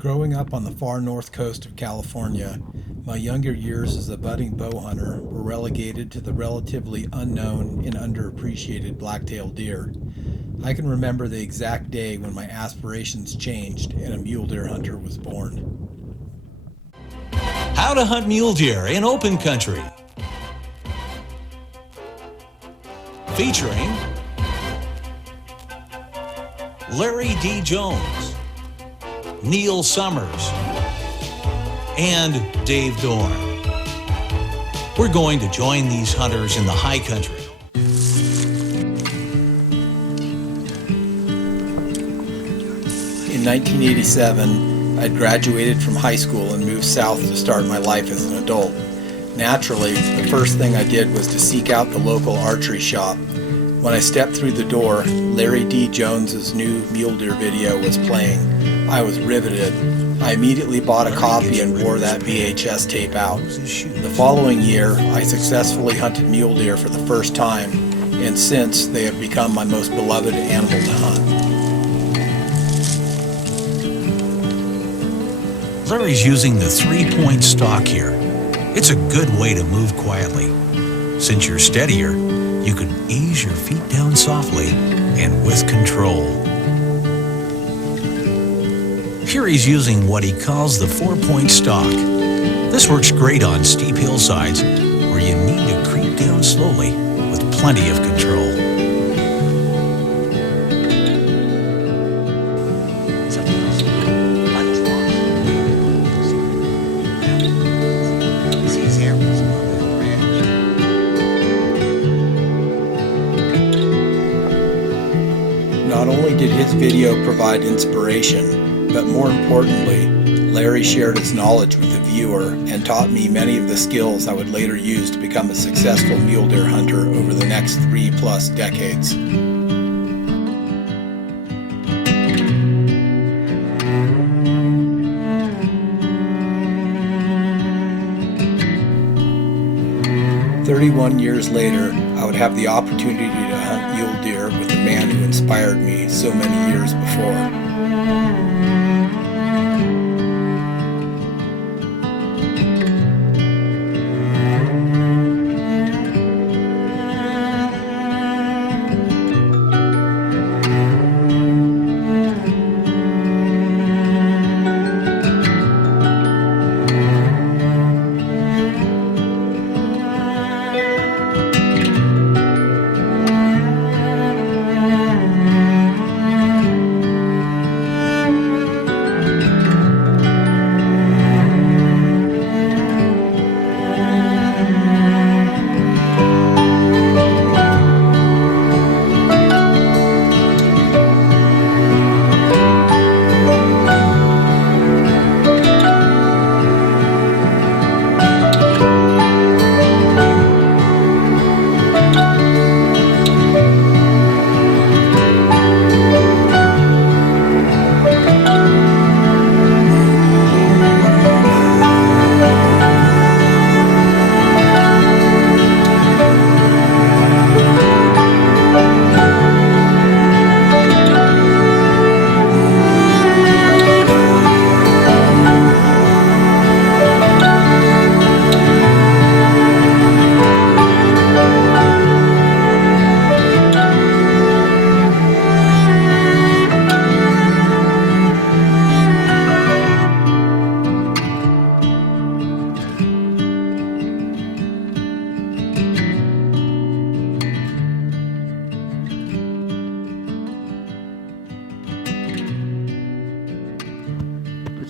Growing up on the far north coast of California, my younger years as a budding bow hunter were relegated to the relatively unknown and underappreciated black-tailed deer. I can remember the exact day when my aspirations changed and a mule deer hunter was born. How to hunt mule deer in open country. Featuring Larry D. Jones, Neil Summers, and Dave Dorn. We're going to join these hunters in the high country. In 1987, I'd graduated from high school and moved south to start my life as an adult. Naturally, the first thing I did was to seek out the local archery shop. When I stepped through the door, Larry D. Jones's new mule deer video was playing. I was riveted. I immediately bought a copy and wore that VHS tape out. The following year, I successfully hunted mule deer for the first time, and since they have become my most beloved animal to hunt. Larry's using the 3-point stalk here. It's a good way to move quietly. Since you're steadier, you can ease your feet down softly and with control. Here he's using what he calls the 4-point stalk. This works great on steep hillsides where you need to creep down slowly with plenty of control. Not only did his video provide inspiration, but more importantly, Larry shared his knowledge with the viewer and taught me many of the skills I would later use to become a successful mule deer hunter over the next 3+ decades. "31 years later, I would have the opportunity to hunt mule deer with the man who inspired me so many years before.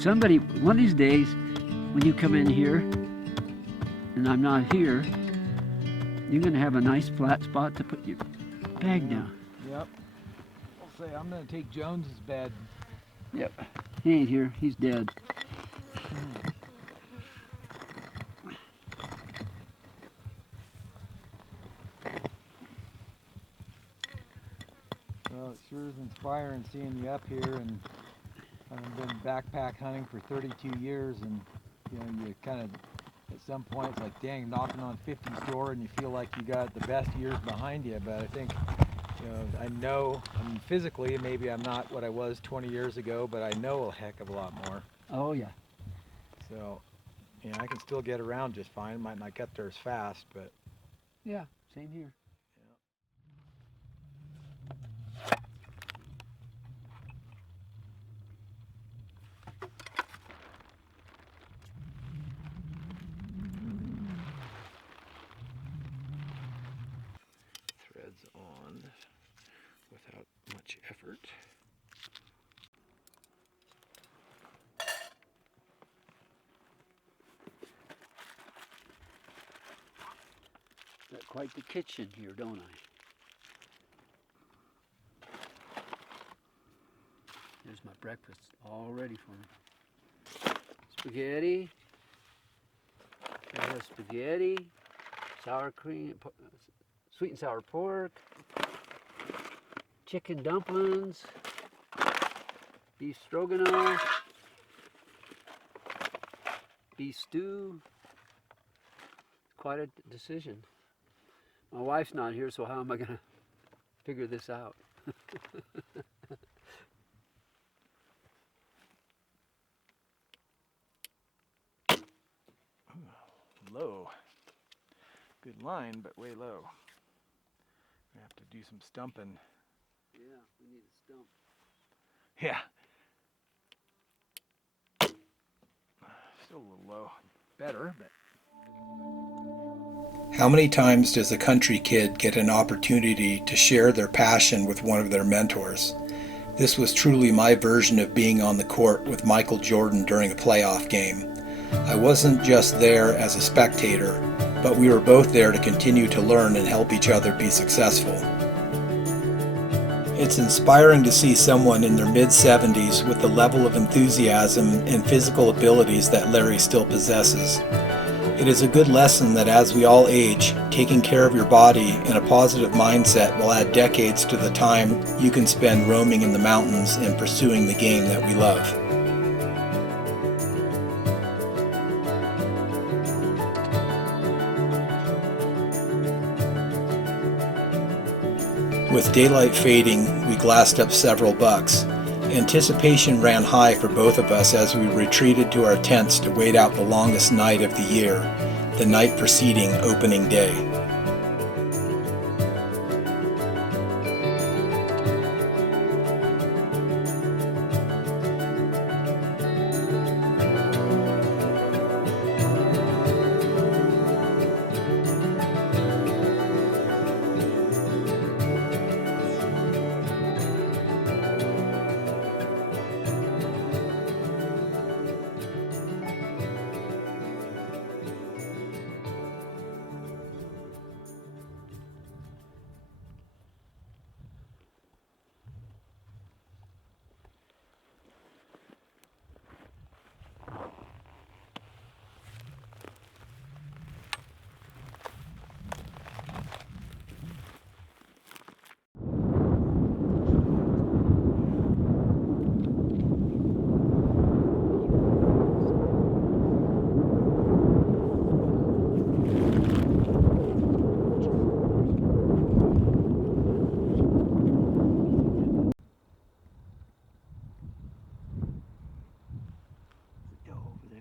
Somebody, one of these days, when you come in here, and I'm not here, you're going to have a nice flat spot to put your bag down. Yep. I'll say I'm going to take Jones's bed. Yep. He ain't here. He's dead. Well, it sure is inspiring seeing you up here, and I've been backpack hunting for 32 years, and you know, you kind of, at some point, it's like, dang, knocking on 50's door, and you feel like you got the best years behind you. But I think, I know, physically, maybe I'm not what I was 20 years ago, but I know a heck of a lot more. Oh yeah. So, you know, I can still get around just fine. Might not get there as fast, but Yeah, same here. Threads on without much effort. Got quite the kitchen here, don't I? There's my breakfast all ready for me. Spaghetti. I have spaghetti, sour cream, sweet and sour pork, chicken dumplings, beef stroganoff, beef stew. Quite a decision. My wife's not here, so how am I going to figure this out? Low. Good line, but way low. We have to do some stumping. Yeah, we need a stump. Yeah. Still a little low. Better, but. How many times does a country kid get an opportunity to share their passion with one of their mentors? This was truly my version of being on the court with Michael Jordan during a playoff game. I wasn't just there as a spectator, but we were both there to continue to learn and help each other be successful. It's inspiring to see someone in their mid-70s with the level of enthusiasm and physical abilities that Larry still possesses. It is a good lesson that as we all age, taking care of your body and a positive mindset will add decades to the time you can spend roaming in the mountains and pursuing the game that we love. With daylight fading, we glassed up several bucks. Anticipation ran high for both of us as we retreated to our tents to wait out the longest night of the year, the night preceding opening day. Go over there.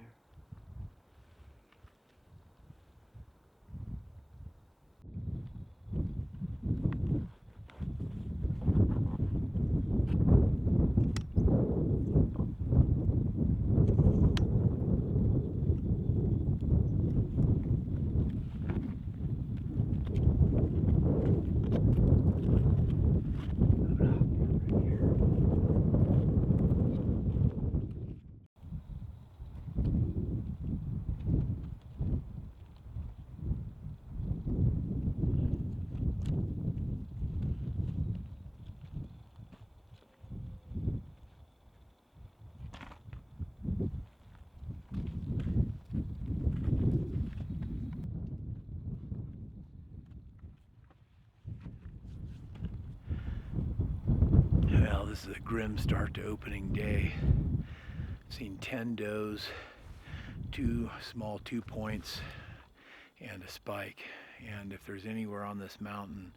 Well, this is a grim start to opening day. Seen 10 does, 2 small 2 points, and a spike. And if there's anywhere on this mountain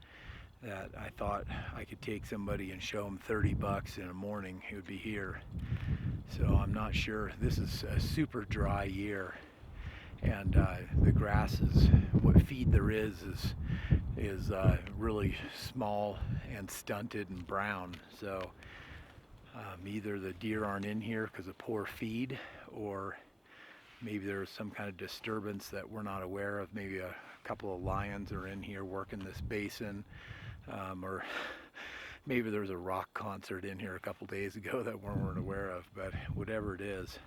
that I thought I could take somebody and show them 30 bucks in a morning, it would be here. So I'm not sure. This is a super dry year, and the grasses, what feed there is really small and stunted and brown. So either the deer aren't in here because of poor feed, or maybe there's some kind of disturbance that we're not aware of. Maybe a couple of lions are in here working this basin, or maybe there was a rock concert in here a couple days ago that we weren't aware of. But whatever it is,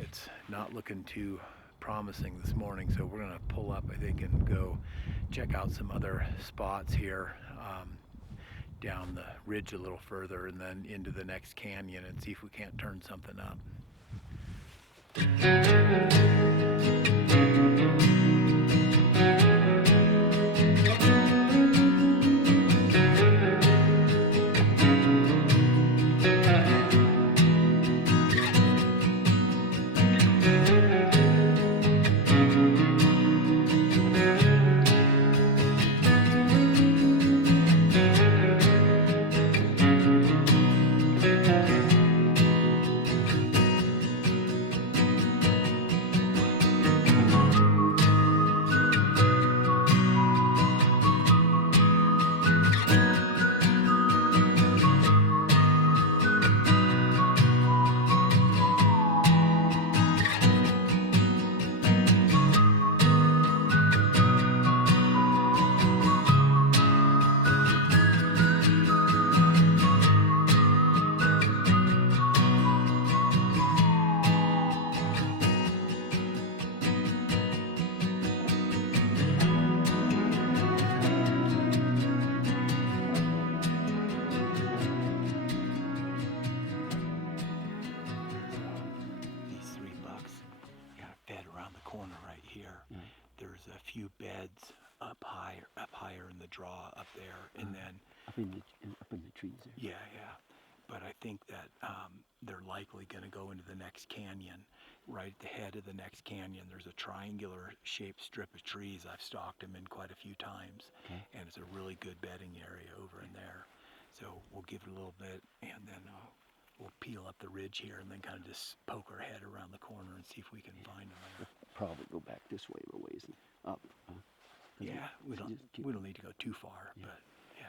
it's not looking too promising this morning. So we're gonna pull up, I think, and go check out some other spots here down the ridge a little further, and then into the next canyon, and see if we can't turn something up. There's a few beds up higher in the draw up there, and then up in the trees there. Yeah. But I think that they're likely going to go into the next canyon. Right at the head of the next canyon, there's a triangular shaped strip of trees. I've stalked them in quite a few times, and it's a really good bedding area over in there. So we'll give it a little bit, and then we'll peel up the ridge here, and then kind of just poke our head around the corner and see if we can find them there. Probably go back this way a ways and up. Yeah, we don't need to go too far, but yeah,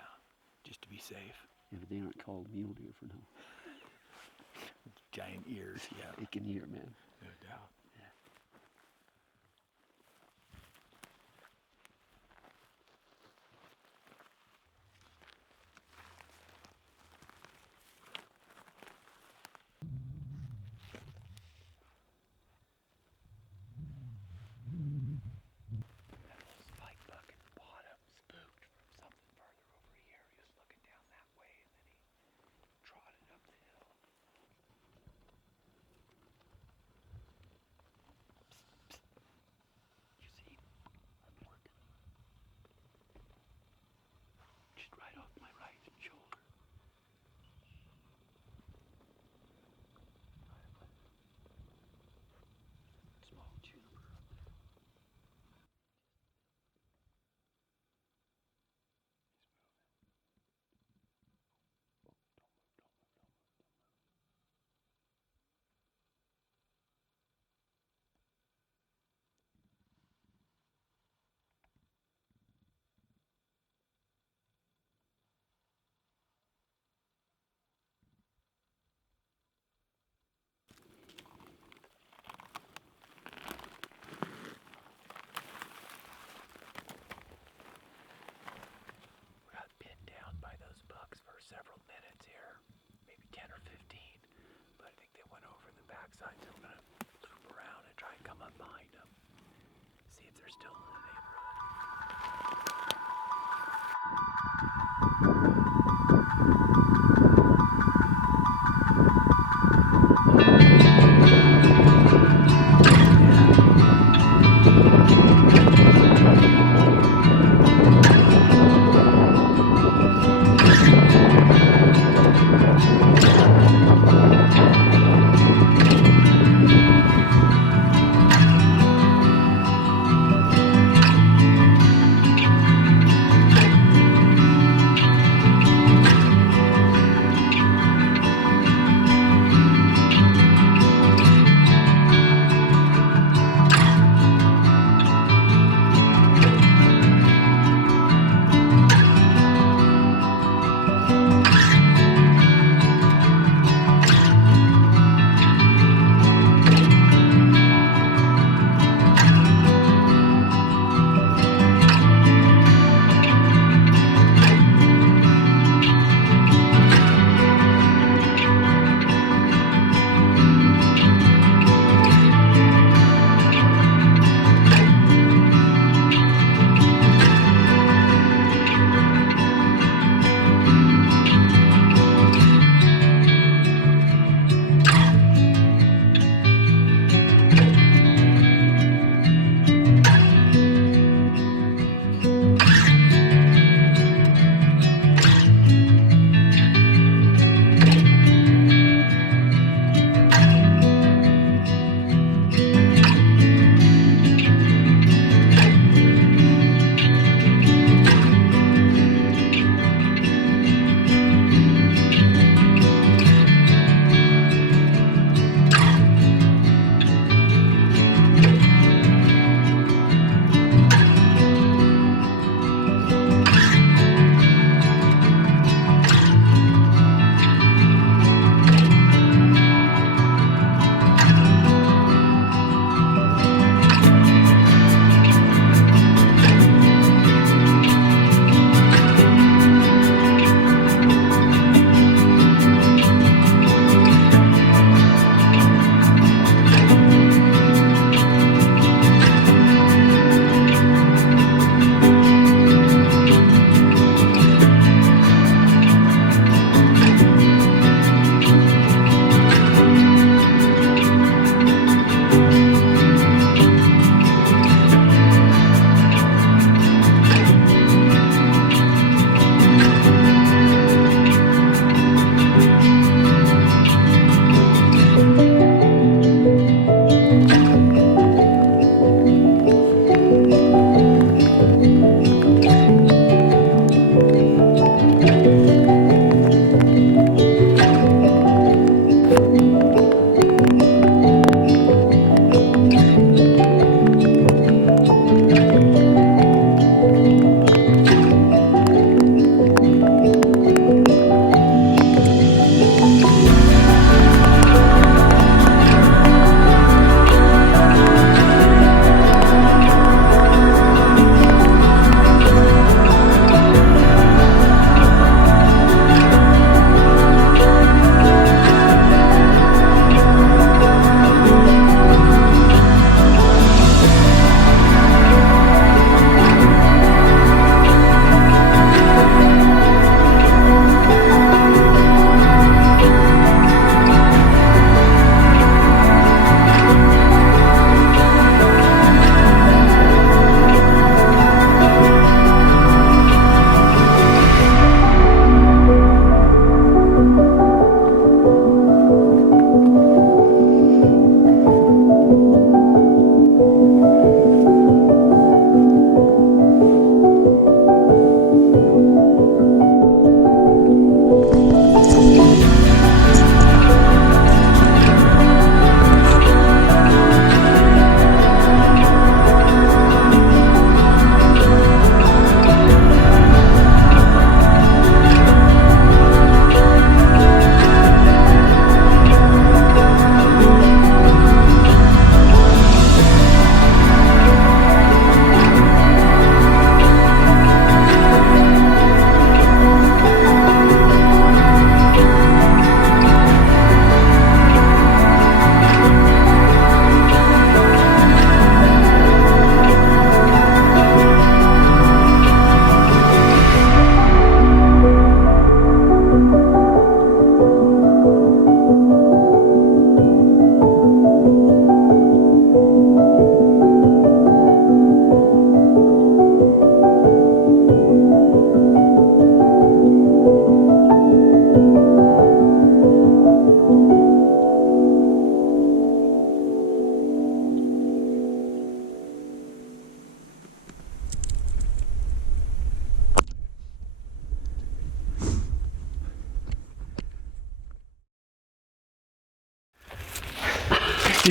just to be safe. Yeah, but they aren't called mule deer for now. Giant ears, yeah. They can hear, man. No doubt. Several minutes here, maybe 10 or 15, but I think they went over the backside, so I'm gonna loop around and try and come up behind them, see if they're still in the neighborhood.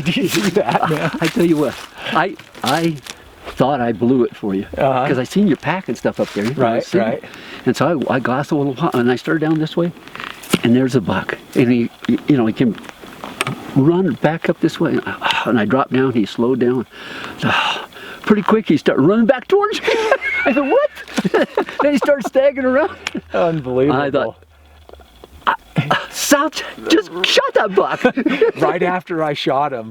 did you do that, man? I tell you what, I thought I blew it for you because I seen you packing stuff up there. Right, right. And so I glassed a little while, and I started down this way, and there's a buck, and he came run back up this way, and I dropped down. He slowed down. Pretty quick, he started running back towards me. I thought, what? Then he started staggering around. Unbelievable. I thought, South just shot that buck. Right after I shot him,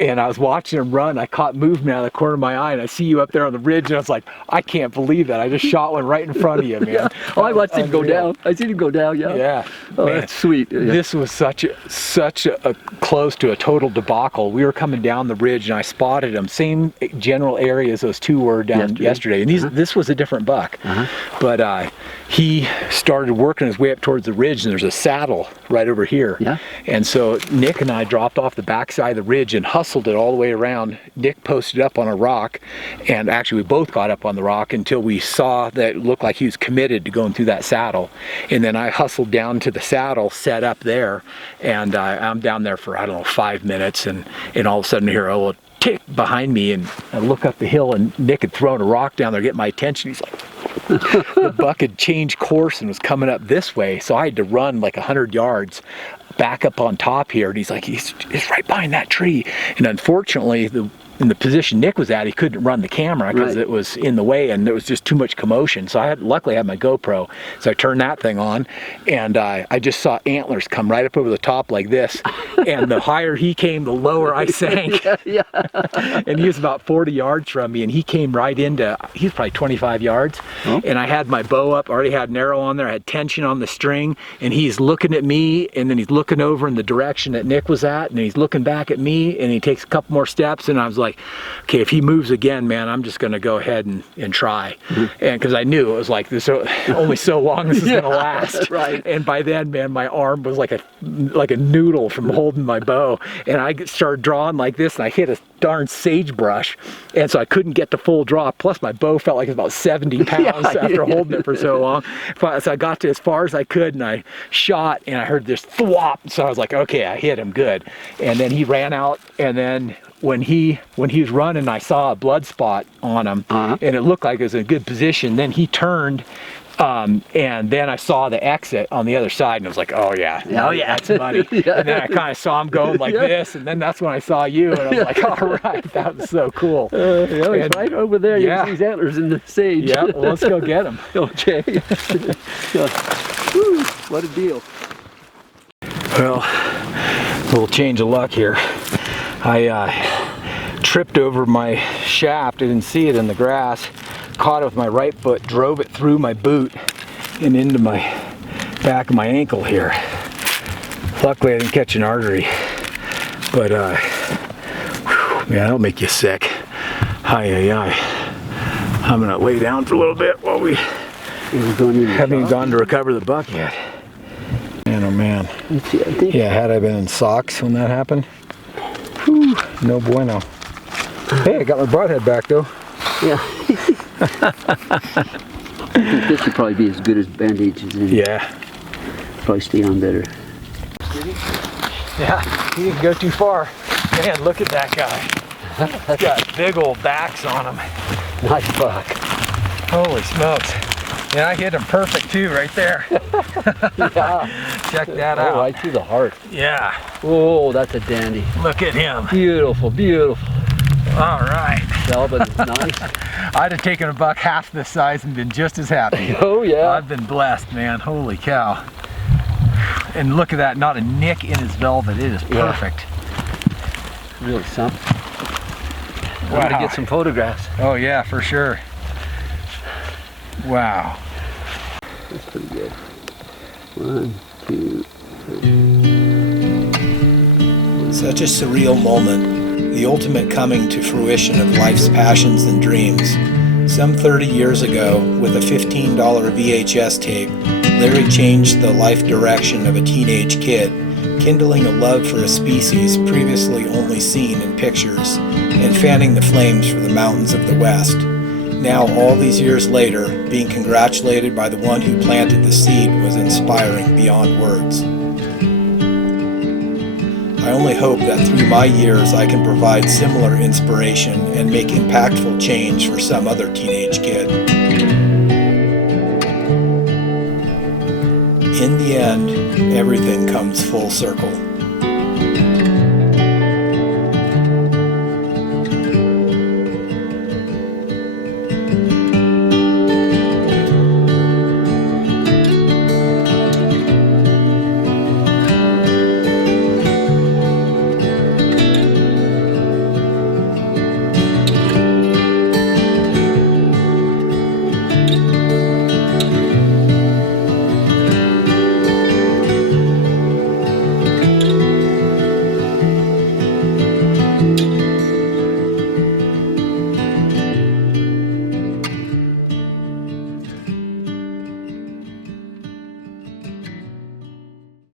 and I was watching him run, I caught movement out of the corner of my eye, and I see you up there on the ridge, and I was like, I can't believe that. I just shot one right in front of you, man. Yeah. Oh, I watched him go down. I seen him go down, yeah. Yeah. Oh, man, that's sweet. Yeah. This was such a close to a total debacle. We were coming down the ridge, and I spotted him. Same general area as those two were down yesterday. And this was a different buck. But he started working his way up towards the ridge, and there's a saddle right over here. Yeah. And so Nick and I dropped off the backside of the ridge and hustled it all the way around. Nick posted up on a rock, and actually we both got up on the rock until we saw that it looked like he was committed to going through that saddle. And then I hustled down to the saddle, set up there, and I'm down there for, I don't know, 5 minutes, and all of a sudden I hear a little tick behind me, and I look up the hill, and Nick had thrown a rock down there to get my attention. He's like, the buck had changed course and was coming up this way, so I had to run like 100 yards back up on top here, and he's like, he's right behind that tree. And unfortunately, in the position Nick was at, he couldn't run the camera because it was in the way, and there was just too much commotion. So luckily I had my GoPro, so I turned that thing on, and I just saw antlers come right up over the top like this, and the higher he came, the lower I sank. Yeah. And he was about 40 yards from me, and he came right into, he's probably 25 yards, and I had my bow up, already had an arrow on there, I had tension on the string, and he's looking at me, and then he's looking over in the direction that Nick was at, and he's looking back at me, and he takes a couple more steps, and I was like, okay, if he moves again, man, I'm just going to go ahead and try. And because I knew it was like, this only so long this is going to last. Right. And by then, man, my arm was like a noodle from holding my bow, and I started drawing like this, and I hit a darn sagebrush, and so I couldn't get the full draw. Plus my bow felt like it was about 70 pounds after holding it for so long. So I got to as far as I could, and I shot, and I heard this thwop, so I was like, okay, I hit him good. And then he ran out, and then when he was running, I saw a blood spot on him, and it looked like it was in a good position. Then he turned, and then I saw the exit on the other side, and I was like, oh yeah, that's money. And then I kind of saw him going like this, and then that's when I saw you, and I was like, all right, that was so cool. He's right over there. You can see his antlers in the sage. Yeah, well, let's go get him. Okay. Woo, what a deal. Well, a little change of luck here. I tripped over my shaft, I didn't see it in the grass, caught it with my right foot, drove it through my boot and into my back of my ankle here. Luckily I didn't catch an artery, but man, that'll make you sick. I'm gonna lay down for a little bit while we haven't even gone to recover the buck yet. Man, oh man. Yeah, had I been in socks when that happened, whew, no bueno. Hey, I got my broadhead back though. Yeah. I think this would probably be as good as bandages. Yeah. Probably stay on better. Yeah, he didn't go too far. Man, look at that guy. He's got big old backs on him. Nice buck. Holy smokes. And I hit him perfect too, right there. Yeah. Check that out. Oh, right through the heart. Yeah. Oh, that's a dandy. Look at him. Beautiful, beautiful. All right. Velvet is nice. I'd have taken a buck half this size and been just as happy. Oh yeah. I've been blessed, man. Holy cow. And look at that, not a nick in his velvet. It is perfect. Really something. Wow. I'm gonna get some photographs. Oh yeah, for sure. Wow. That's pretty good. 1, 2, 3. Such a surreal moment, the ultimate coming to fruition of life's passions and dreams. Some 30 years ago, with a $15 VHS tape, Larry changed the life direction of a teenage kid, kindling a love for a species previously only seen in pictures, and fanning the flames for the mountains of the West. Now, all these years later, being congratulated by the one who planted the seed was inspiring beyond words. I only hope that through my years I can provide similar inspiration and make impactful change for some other teenage kid. In the end, everything comes full circle.